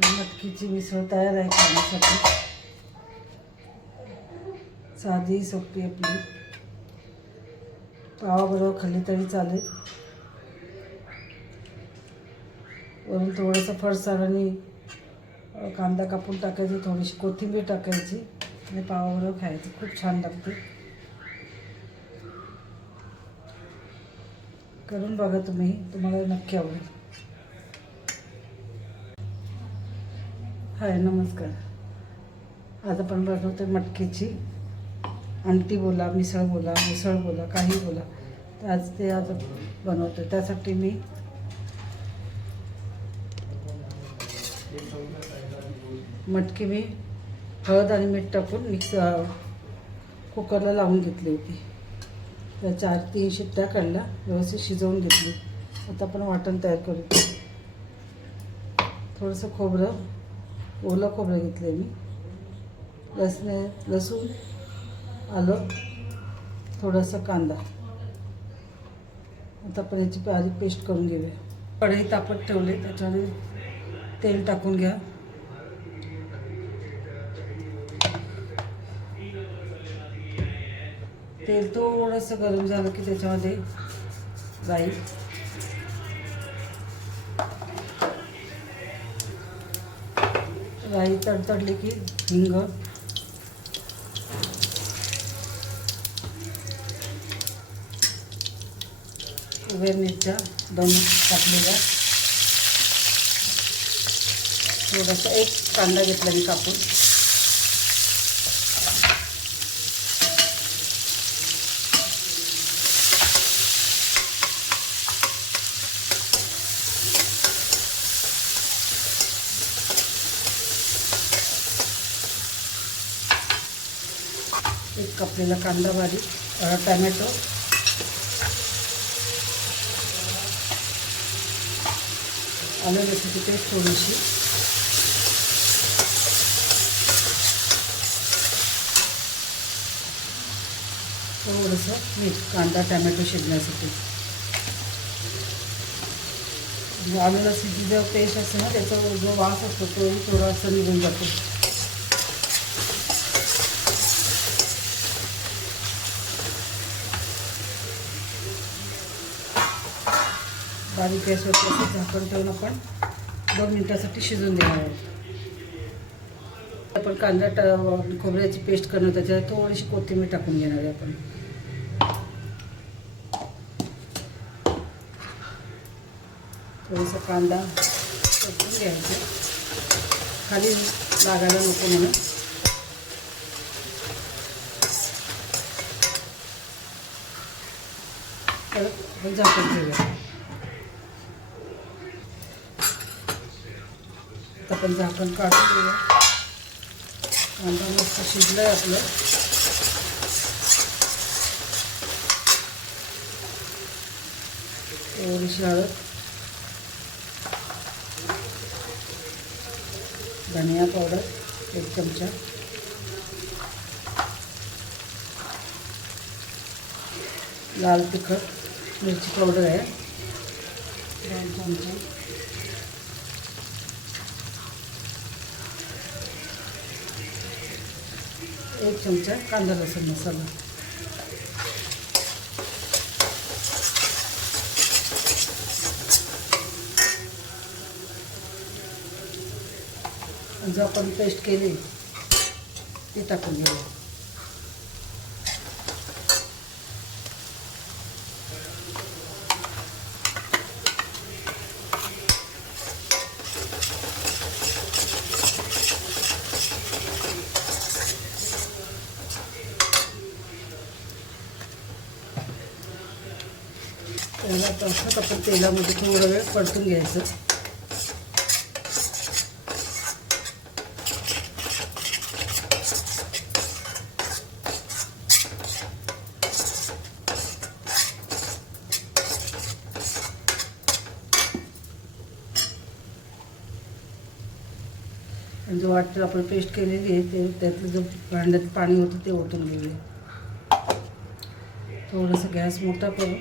मटकीची मिसळ तयार आहे खाण्यासाठी. साधी सोपी आपली. पावाबरोबर खाल्ली तरी चालेल. वरून थोडंसं फरसाण आणि कांदा कापून टाकायची थोडीशी कोथिंबीर टाकायची आणि पावाबरोबर खायची. खूप छान लागते. करून बघा तुम्ही. तुम्हाला नक्की आवडेल. हाय नमस्कार. आज आपण बनवतो मटकीची. आमटी बोला मिसळ बोला मिसळ बोला काही बोला. तर आज ते आज बनवतो त्यासाठी मी मटकी मी हळद आणि मीठ टाकून मिक्स कुकरला लावून घेतली होती. त्या चार तीन शिट्ट्या काढल्या व्यवस्थित शिजवून घेतली. आता आपण वाटण तयार करू. थोडंसं खोबरं ओलं खोबरं घेतलं मी. लसणे लसूण आलं थोडंसं कांदा. आता आपण याची बारीक पेस्ट करून घेऊया. कढई तापत ठेवले त्याच्याने तेल टाकून घ्या. तेल थोडंसं गरम झालं की त्याच्यामध्ये राई राई तडतडली की हिंग. उभ्या मिरच्या दोन कापलेल्या थोडासा एक कांदा घेतला मी कापून. एक कापलेला कांदा बारीक टॅमॅटो. आलं लसूणची पेस्ट थोडीशी. थोडंसं मीठ कांदा टॅमॅटो शिजण्यासाठी. जो आलं लसूणची जो पेस्ट असते ना त्याचा जो वास असतो तोही थोडासा निघून जातो. बारीक गॅसवरती असं झाकण ठेवून आपण दोन मिनटासाठी शिजून देणार आहोत. आपण कांदा ट खोबऱ्याची पेस्ट करणं त्याच्यात थोडीशी कोथिंबीर टाकून घेणार आहे आपण. थोडासा कांदा परतून घ्यायचा. खाली लागायला नको म्हणून परत झाकून ठेवूया. आपण झाकण काढून घेऊया. कांदा मस्त शिजलं आहे आपलं. थोडीशी हळद. धनिया पावडर एक चमचा. लाल तिखट मिरची पावडर आहे. दोन चमचे. एक चमचा कांदा लसूण मसाला. जो आपण पेस्ट केली ती टाकून घेऊया. झाला तर असं आपण तेलामध्ये थोडा वेळ परतून घ्यायचं. आणि जो वाटतं आपण पेस्ट केलेली आहे ते त्यातलं जो भांड्यात पाणी होतं ते ओतून गेले थोडंसं गॅस मोठा करून.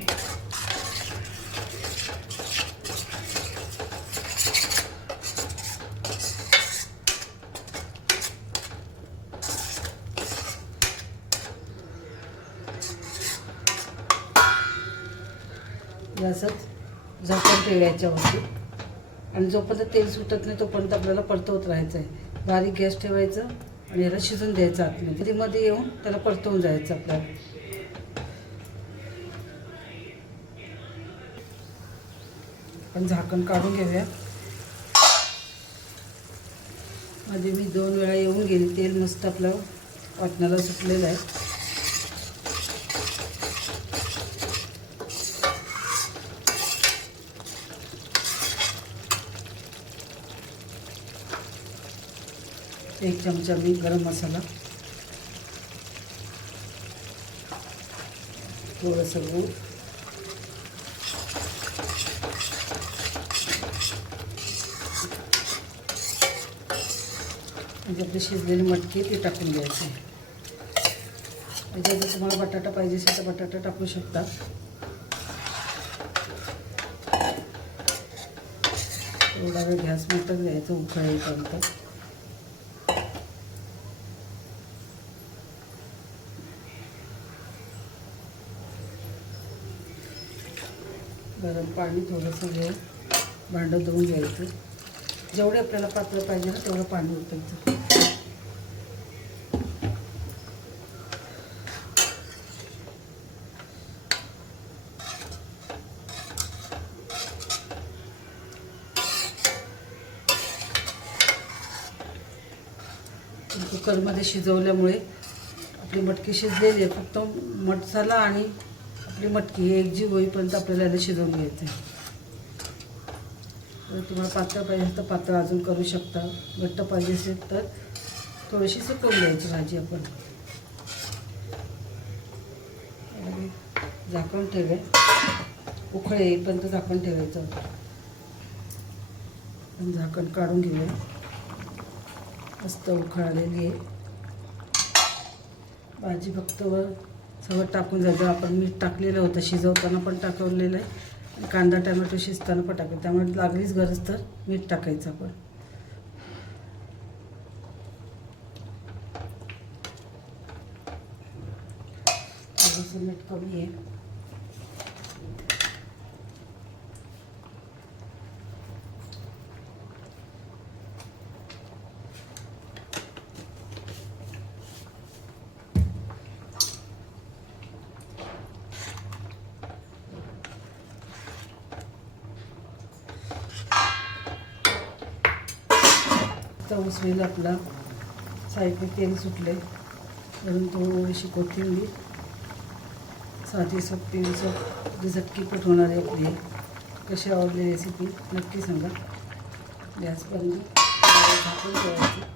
हे असंच झाकण ठेवलं याच्यावरती आणि जोपर्यंत तेल सुटत नाही तोपर्यंत आपल्याला परतवत राहायचं आहे बारीक गॅस ठेवायचं आणि याला शिजून द्यायचं आतमध्ये. मध्ये येऊन त्याला परतवून जायचं आपल्याला. आपण झाकण काढून घेऊया. मध्ये मी दोन वेळा येऊन गेली. तेल मस्त आपलं वाटणाला सुटलेलं आहे. एक चमचा मी गरम मसाला. थोडंसं गूळ. म्हणजे आपली शिजलेली मटकी ती टाकून घ्यायची. त्याच्यात जर तुम्हाला बटाटा पाहिजे असेल तर बटाटा टाकू शकता. थोडा वेळ गॅस मोठं द्यायचं उकळेपर्यंत. गरम पाणी थोडंसं घे भांडं धुवून घ्यायचं. जेवढे आपल्याला पातळ पाहिजे ना तेवढं पाणी ओतायचं. कुकरमध्ये शिजवल्यामुळे आपली मटकी शिजलेली आहे. फक्त मसाला आणि आपली मटकी एक जी होईपर्यंत आपल्याला याला शिजवून घ्यायचं आहे तुम्हाला पातळ पाहिजे तर पातळ अजून करू शकता. घट्ट पाहिजे असेल तर थोडीशी सुकवून द्यायची भाजी आपण. झाकून झाकण ठेवे उखळे येईपर्यंत झाकण ठेवायचं. झाकण काढून घेऊया. मस्त उखळलेली आहे. भाजी फक्त वर सगळं टाकून जायचं. आपण मीठ टाकलेलं होतं शिजवताना पण टाकवलेलं आहे. कांदा टमॅटो शिजताना पण टाकलं. त्यामुळे लागलीच गरज तर मीठ टाकायचं आपण. मीठ कमी आहे तवस होईल आपला साईडने तेल सुटले. वरून थोडीशी कोथिंबीर साधी सोपी सोप झटकीपट होणार आहे आपली कशी आवडली रेसिपी नक्की सांगा. गॅस बंद झाकून ठेवायची.